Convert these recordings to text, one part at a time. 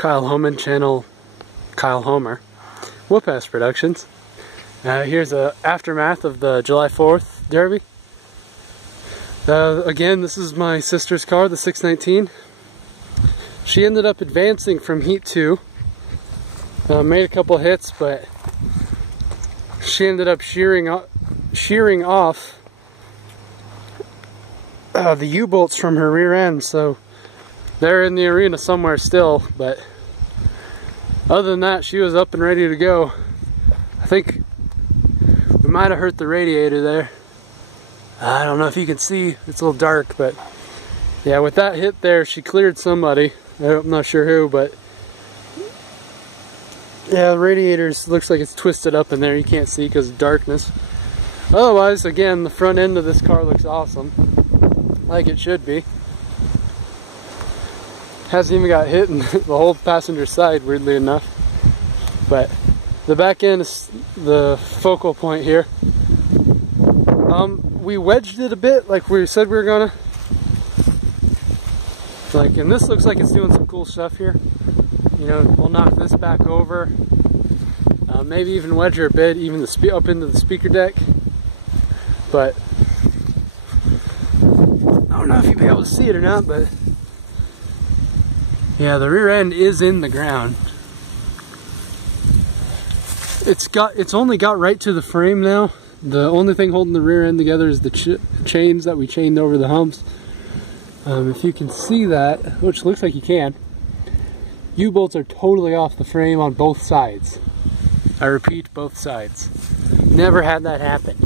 Kyle Homan channel, Kyle Homer, Whoop-Ass Productions. Here's a aftermath of the July 4th Derby. Again, this is my sister's car, the 619. She ended up advancing from Heat 2. Made a couple hits, but she ended up shearing off the U-bolts from her rear end, so they're in the arena somewhere still. But other than that, she was up and ready to go. I think we might have hurt the radiator there. I don't know if you can see, it's a little dark, but yeah, with that hit there, she cleared somebody. I'm not sure who, but yeah, the radiator looks like it's twisted up in there. You can't see because of darkness. Otherwise, again, the front end of this car looks awesome, like it should be. Hasn't even got hit in the whole passenger side, weirdly enough. But the back end is the focal point here. We wedged it a bit, like we said we were gonna. And this looks like it's doing some cool stuff here. You know, we'll knock this back over. Maybe even wedge her a bit, even up into the speaker deck. But I don't know if you'll be able to see it or not, but yeah, the rear end is in the ground. It's only got right to the frame now. The only thing holding the rear end together is the chains that we chained over the humps. If you can see that, which looks like you can, U-bolts are totally off the frame on both sides. I repeat, both sides. Never had that happen.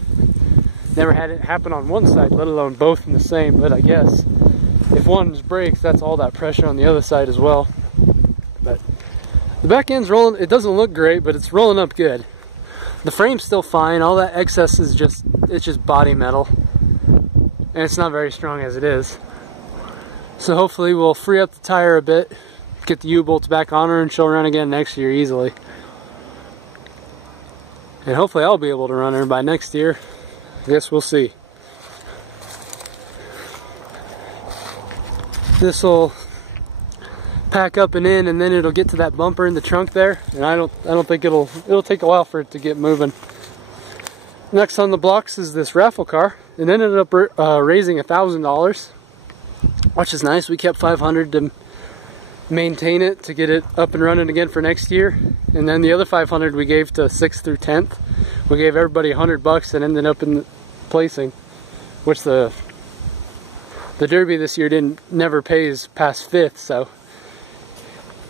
Never had it happen on one side, let alone both in the same. But I guess if one breaks, that's all that pressure on the other side as well. But the back end's rolling. It doesn't look great, but it's rolling up good. The frame's still fine. All that excess is just body metal, and it's not very strong as it is. So hopefully we'll free up the tire a bit, get the U-bolts back on her, and she'll run again next year easily. And hopefully I'll be able to run her by next year. I guess we'll see. This will pack up and in, and then it'll get to that bumper in the trunk there, and I don't think it'll take a while for it to get moving. Next on the blocks is this raffle car. It ended up raising $1,000, which is nice. We kept $500 to maintain it, to get it up and running again for next year, and then the other $500 we gave to 6th through 10th. We gave everybody $100 and ended up in the placing, which the Derby this year never pays past 5th. So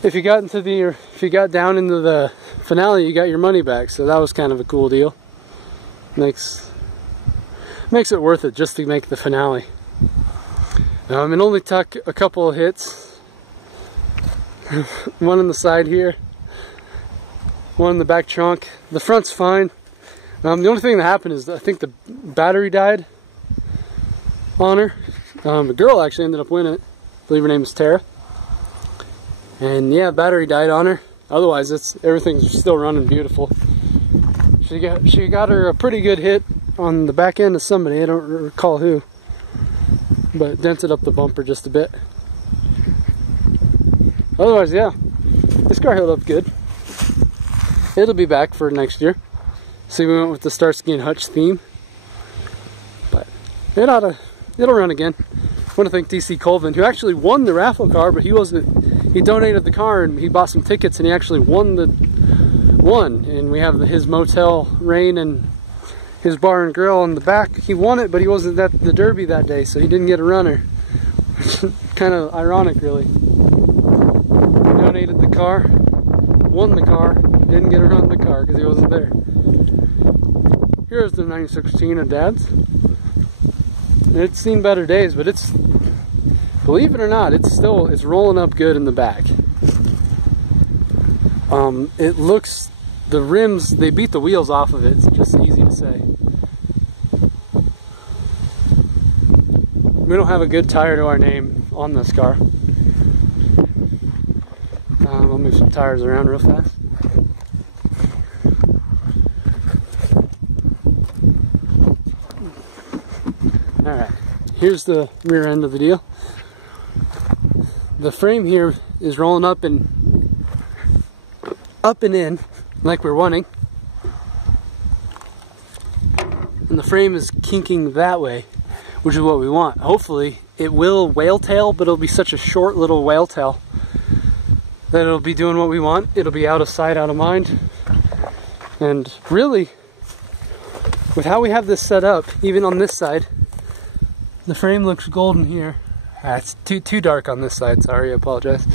if you got down into the finale, you got your money back. So that was kind of a cool deal. Makes it worth it just to make the finale. And only took a couple of hits. One on the side here, one in the back trunk. The front's fine. The only thing that happened is I think the battery died on her. The girl actually ended up winning it. I believe her name is Tara. And yeah, battery died on her. Otherwise, everything's still running beautiful. She got her a pretty good hit on the back end of somebody. I don't recall who, but dented up the bumper just a bit. Otherwise, yeah, this car held up good. It'll be back for next year. See, we went with the Starsky and Hutch theme, but it'll run again. I want to thank DC Colvin, who actually won the raffle car, but he donated the car and he bought some tickets and he actually won. And we have his motel rain and his bar and grill in the back. He won it, but he wasn't at the Derby that day, so he didn't get a runner. Kind of ironic, really. Donated the car, won the car, didn't get a run in the car because he wasn't there. Here's the 916 of Dad's. It's seen better days, but believe it or not, it's rolling up good in the back. It looks, the rims, they beat the wheels off of it. It's just easy to say. We don't have a good tire to our name on this car. I'll move some tires around real fast. Alright, here's the rear end of the deal. The frame here is rolling up and up and in like we're wanting. And the frame is kinking that way, which is what we want. Hopefully it will whale tail, but it'll be such a short little whale tail that it'll be doing what we want. It'll be out of sight, out of mind. And really, with how we have this set up, even on this side, the frame looks golden here. It's too dark on this side, sorry, I apologize.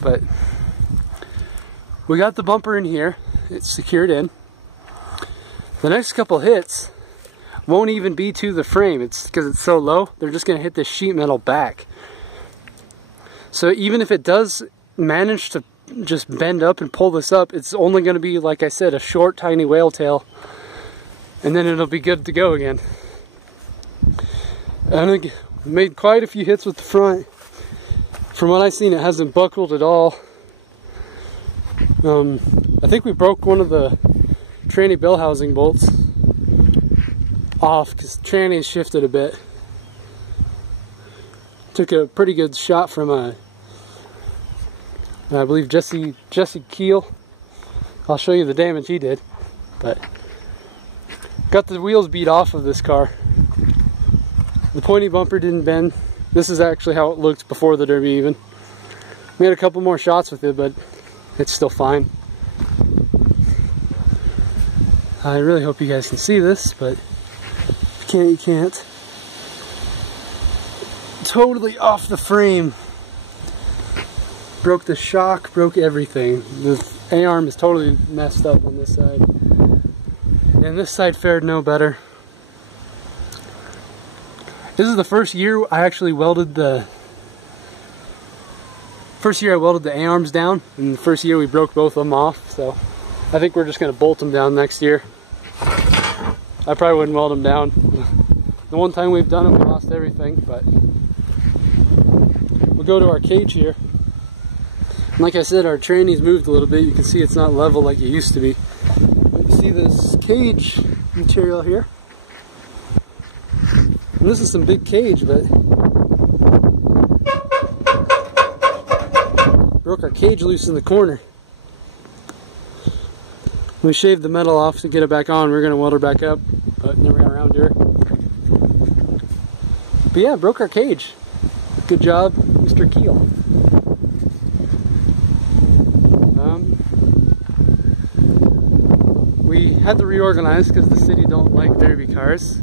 But we got the bumper in here, it's secured in. The next couple hits won't even be to the frame, it's because it's so low, they're just gonna hit this sheet metal back. So even if it does manage to just bend up and pull this up, it's only gonna be, like I said, a short, tiny whale tail, and then it'll be good to go again. And I made quite a few hits with the front. From what I've seen, it hasn't buckled at all. I think we broke one of the tranny bell housing bolts off because the tranny shifted a bit. Took a pretty good shot from I believe Jesse Keel. I'll show you the damage he did. But got the wheels beat off of this car. The pointy bumper didn't bend. This is actually how it looked before the Derby even. We had a couple more shots with it, but it's still fine. I really hope you guys can see this, but if you can't, you can't. Totally off the frame. Broke the shock, broke everything. The A-arm is totally messed up on this side. And this side fared no better. This is the first year I actually welded the... First year I welded the A-arms down, and the first year we broke both of them off, so I think we're just going to bolt them down next year. I probably wouldn't weld them down. The one time we've done them, we lost everything, but we'll go to our cage here. And like I said, our tranny's moved a little bit. You can see it's not level like it used to be. But you see this cage material here. And this is some big cage, but broke our cage loose in the corner. We shaved the metal off to get it back on. We're gonna weld her back up, but never got around to her. But yeah, broke our cage. Good job, Mr. Keel. We had to reorganize because the city don't like derby cars.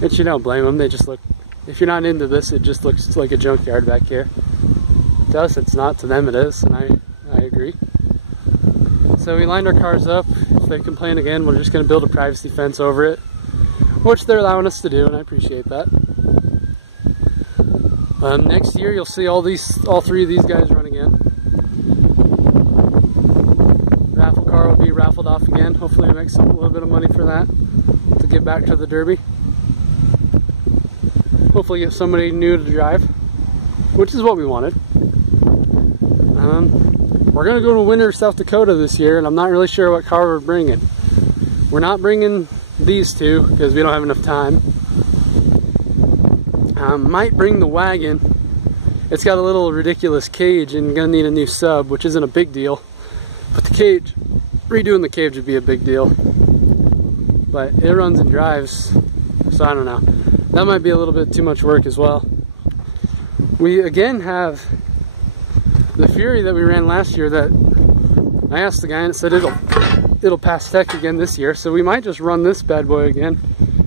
Which you don't blame them, they just look, if you're not into this, it just looks like a junkyard back here. To us it's not, to them it is, and I agree. So we lined our cars up. If they complain again, we're just going to build a privacy fence over it, which they're allowing us to do, and I appreciate that. Next year you'll see all three of these guys run again. Raffle car will be raffled off again. Hopefully we make a little bit of money for that to get back to the Derby. Hopefully get somebody new to drive, which is what we wanted. We're going to go to Winter, South Dakota this year, and I'm not really sure what car we're bringing. We're not bringing these two because we don't have enough time. Might bring the wagon. It's got a little ridiculous cage and going to need a new sub, which isn't a big deal. But the cage, redoing the cage would be a big deal. But it runs and drives, so I don't know. That might be a little bit too much work as well. We again have the Fury that we ran last year that I asked the guy and it said it'll pass tech again this year, so we might just run this bad boy again,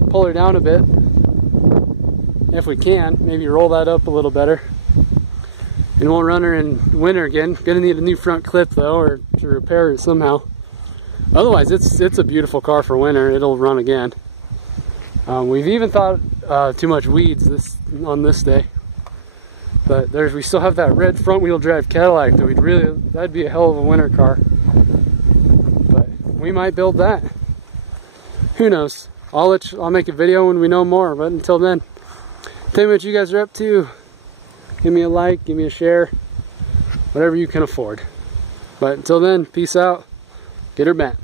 pull her down a bit if we can, maybe roll that up a little better, and we'll run her in winter again. Gonna need a new front clip though, or to repair it somehow. Otherwise it's a beautiful car for winter. It'll run again. We've even thought too much weeds on this day. But we still have that red front wheel drive Cadillac that that'd be a hell of a winter car. But we might build that. Who knows? I'll make a video when we know more, but until then, tell me what you guys are up to. Give me a like, give me a share, whatever you can afford. But until then, peace out. Get her bent.